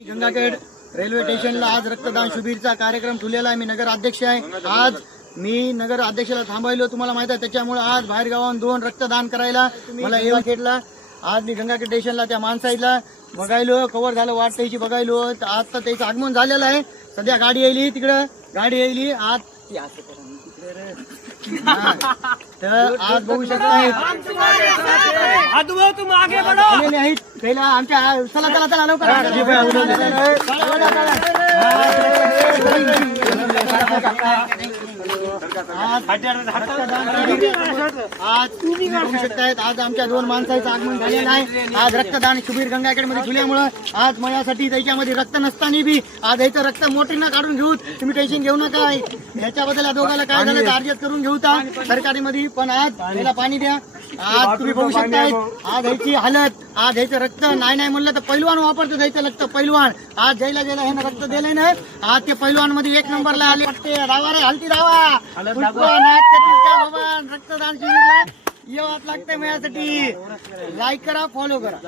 Gangakhed railway स्टेशनला आज रक्तदान शिबिरचा कार्यक्रम ठेवलेला आहे. मी नगर अध्यक्ष आहे. आज मी नगर अध्यक्षाला थांबवलो, तुम्हाला माहित आहे. त्याच्यामुळे आज बाहेर गावात 2 रक्तदान करायला मला गंगाखेडला आज मी गंगाखेड स्टेशनला त्या माणसाईला बघायलो, कव्हर झालं वाट त्याची बघायलो. आता त्याचं आगमन झालेलं आहे. सध्या गाडी यायली, तिकडं गाडी यायली आज तर आज बघू शकता पहिला आमच्या चला चला चला लवकर आज तुम्ही बघू शकतायत. आज आमच्या 2 माणसाचं आगमन झालेलं आहे. आज रक्तदान शिबिर गंगाखेड मध्ये ठेवल्यामुळं आज माझ्यासाठी त्याच्यामध्ये रक्त नसताना बी आज याचं रक्त मोठीनं काढून घेऊ. तुम्ही टेन्शन घेऊ नका. याच्याबद्दल या दोघांना काय झालं तर अर्जत करून घेऊ सरकारी मध्ये. पण आज त्याला पाणी द्या. आज तुम्ही बघू शकताय आज ह्याची हालत, आज ह्याचं रक्त नाही म्हणलं तर पैलवान वापरतो द्यायचं रक्त. पैलवान आज जायला गेला हे रक्त दिलंय ना. आज ते पैलवान मध्ये 1 नंबरला आले. रावा रे हलती रावा रक्तदान शिबिरला यावंच लागतंय. माझ्यासाठी लाईक करा, फॉलो करा.